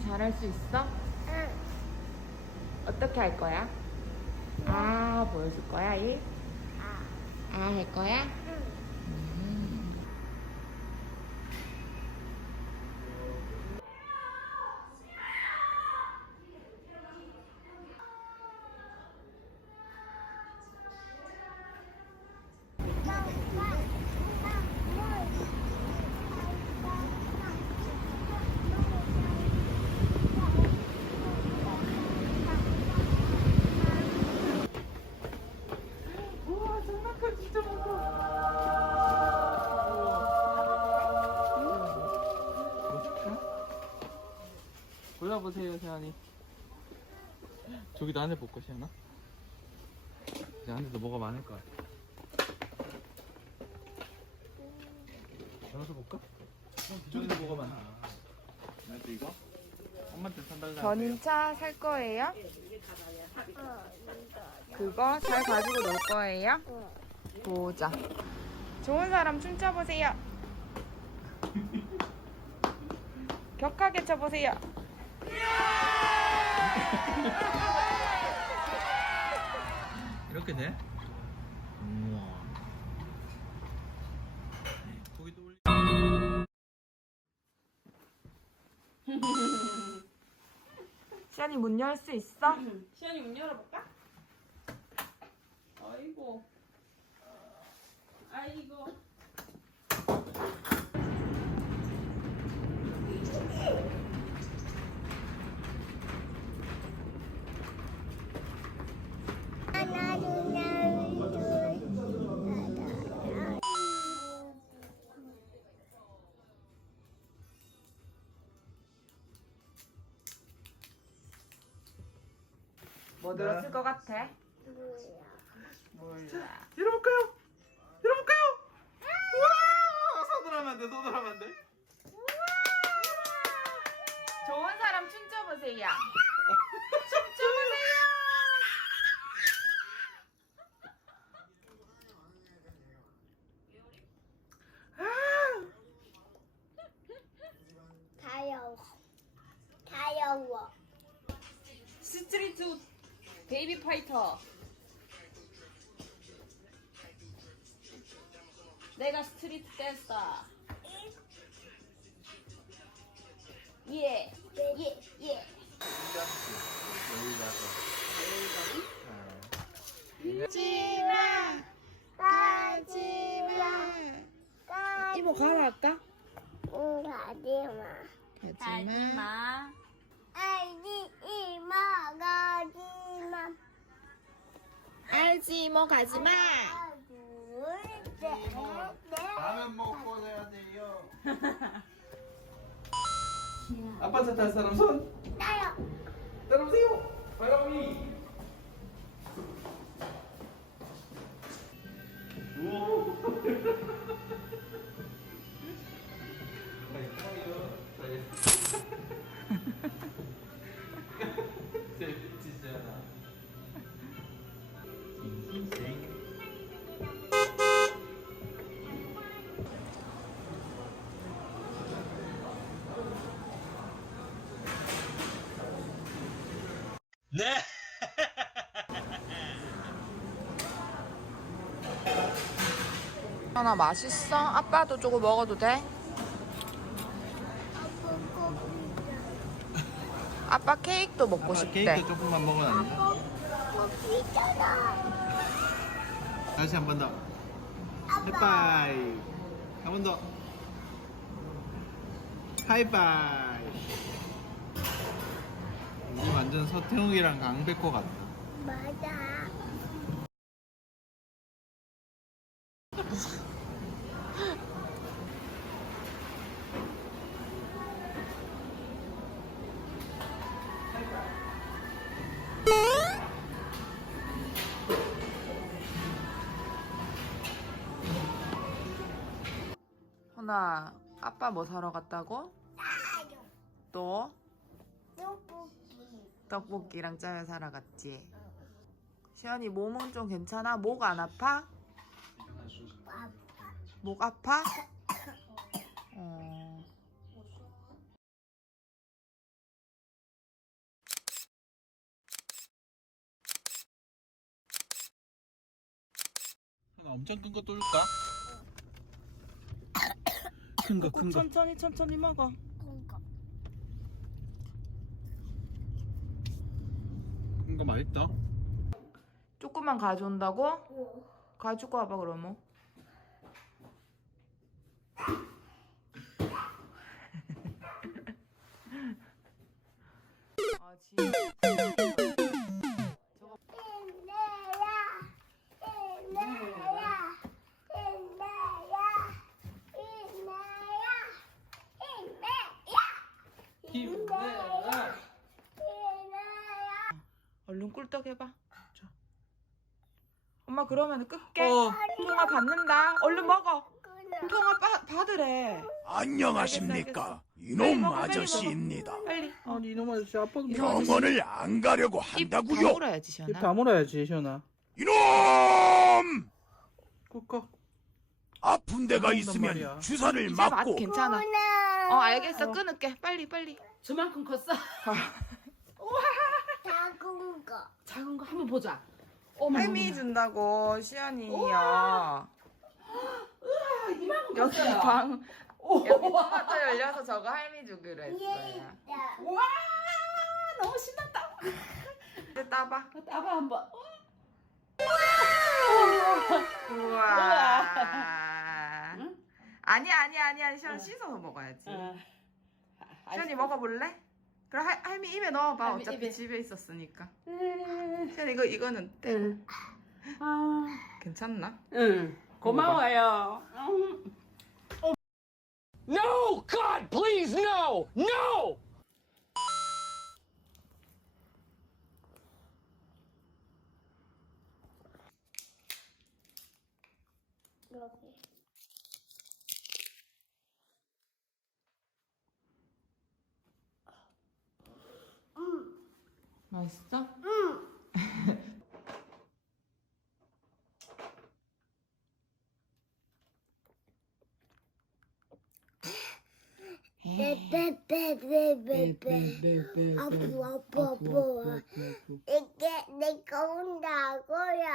잘할 수 있어? 응. 어떻게 할 거야? 아, 보여줄 거야, 일? 아. 아, 할 거야? 골라보세요, 세안이. 저기도 안에 볼까, 세안아? 이 안에도 뭐가 많을 거야. 열어서 볼까? 저기도 뭐가 많아. 나도 이거? 엄마한테 산달라. 견인차 살 거예요? 어. 그거 잘 가지고 놀 거예요? 응. 보자. 좋은 사람 춤춰보세요. 격하게 쳐보세요. 이렇게 돼? 우와. 거기도 올리. 시안이 문 열 수 있어? 시연이 문 열어볼까? 아이고. 아이고. 뭐 들었을 것 같아? 뭐야? 몰라. 열어볼까요? 열어볼까요? 우와! 손을 하면 안 돼, 손을 하면 안 돼. 좋은 사람 춤춰보세요. 춤춰보세요. 다여워. 다여워. 스트리트 베이비 파이터. 내가 스트리트 댄스다. 예. 예. 예. 가지마. 가지마. 가지마. 이모 가라 할까? 응, 가지마. 하지마. 알지 이마 가지마. 알지 이모 가지마. 하나, 둘, 셋, 넷. 라면 먹고 해야 돼요. 아빠 차 탈 사람 손. 나요. 네. 하나 맛있어? 아빠도 조금 먹어도 돼? 아빠 케이크도 먹고 아빠 싶대. 케이크 조금만 먹으면 안 돼? 고기잖아. 다시 한 번 더. 하이파이. 한 번 더. 하이파이. 우리 완전 서태웅이랑 강백호 같다. 맞아. 허나 아빠 뭐 사러 갔다고? 나요. 또 떡볶이랑 짜면 살아갔지 시연이 몸은 좀 괜찮아? 목 안 아파? 목 아파? 어... 엄청 큰 거 또 줄까? 큰 거, 큰 거. 천천히 천천히 먹어. 맛있다. 조금만 가져온다고? 가지고 와봐 그러면. 아 진짜. 얼른 꿀떡 해봐. 자. 엄마 그러면 끌게. 어. 통화 받는다. 얼른 먹어. 통화 빠, 받으래. 안녕하십니까 빨리 이놈 먹어, 빨리 아저씨입니다 빨리. 어. 아니 이놈 아저씨 아빠도 이놈 병원 아저씨. 병원을 안 가려고 입 한다고요 다물어야지 입 시원아. 다물어야지 시원아. 이놈 꿀꺽. 아픈 데가 있으면 말이야. 주사를 이제 맛 맞고 괜찮아. 어 알겠어 끊을게. 빨리 빨리. 저만큼 컸어. 작은 거. 작은 거 한번 보자. 어머. 할미 준다고. 이만큼 여기 컸어요. 방 오. 여기 토마토 열려서 저거 할미 주기로 얘 했어요. 있다. 와 너무 신났다. 이제 따봐. 따봐 한번. 우와. 응? 아니 아니 아니 아니 시연 응. 씻어서 먹어야지. 어. 시연이 먹어볼래? 그럼 할, 할미 입에 넣어봐. 할미 어차피 입에. 집에 있었으니까. 응. 시연 이거 이거는 떼. 응. 아, 괜찮나? 응. 고마워요. 응. No! God, please, no! No! 여기. 맛있어? 빼빼빼빼빼. 아프 아프 아프. 이게 내가 온다고요.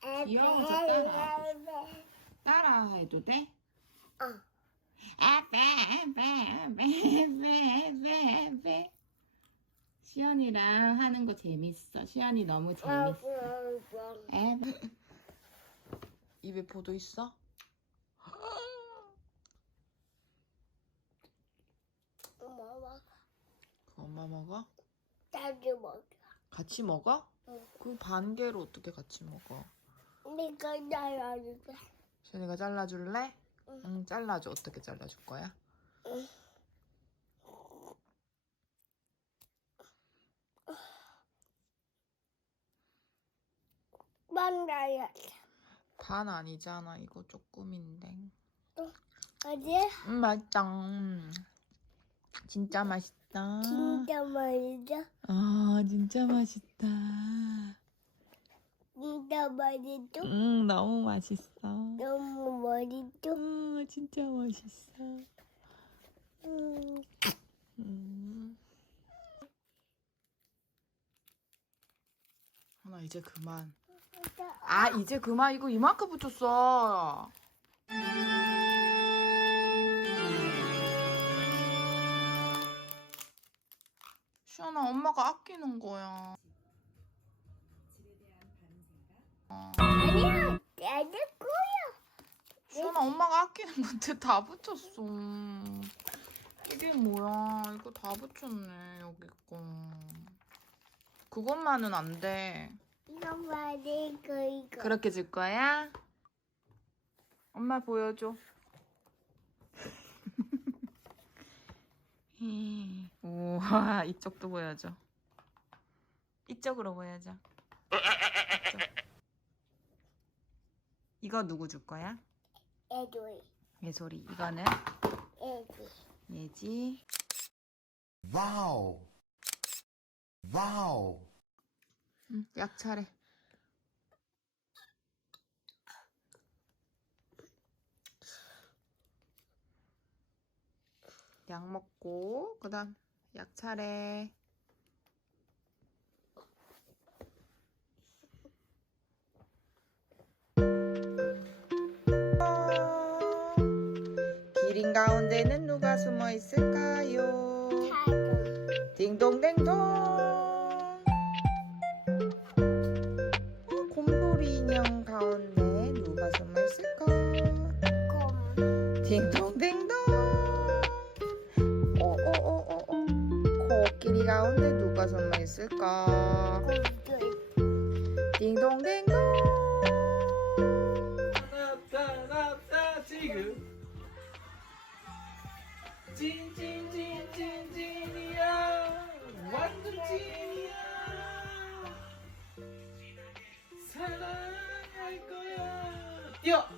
알겠어. 귀여워서 따라. 따라 해도 돼? 어. 아빠 아빠 아빠 아빠 아빠 시연이랑 하는 거 재밌어. 시연이 너무 재밌어. 아빠. 입에 포도 있어? 엄마 그거 엄마 먹어? 자주 먹어. 같이 먹어? 응. 그 반 개로 어떻게 같이 먹어? 내가 잘라줄게. 시연이가 잘라줄래? 응. 응, 잘라줘. 어떻게 잘라줄 거야? 만나야 반 아니잖아. 이거 조금인데. 어디? 음, 맛있다. 음. 진짜 맛있다. 진짜 맛있어. 아, 진짜 맛있다. 진짜 맛있어. 음, 너무 맛있어. 너무 맛있어. 음, 진짜 맛있어. 음. 음. 하나 이제 그만. 아, 이제 그만. 이거 이만큼 붙였어. 시연아, 엄마가 아끼는 거야. 아니야, 내 거야. 시연아, 엄마가 아끼는 건데 다 붙였어. 이게 뭐야? 이거 다 붙였네, 여기 거. 그것만은 안 돼. 이거 말이 거 이거. 그렇게 줄 거야? 엄마 보여줘. 우 와, 이쪽도 보여줘. 이쪽으로 보여줘. 이쪽. 이거 누구 줄 거야? 애들, 예솔이. 이거는 애들. 예지. 와우 와우 응, 약 차례. 약 먹고 그다음 약차래. 기린 가운데는 누가 숨어 있을까요? 딩동댕동. 가운데 누가? 곰돌. 딩동댕동. 나타났다 지금 찐찐찐찐찐이야 완전 찐이야 사랑할 거야 뛰어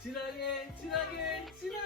진하게 진하게 진하게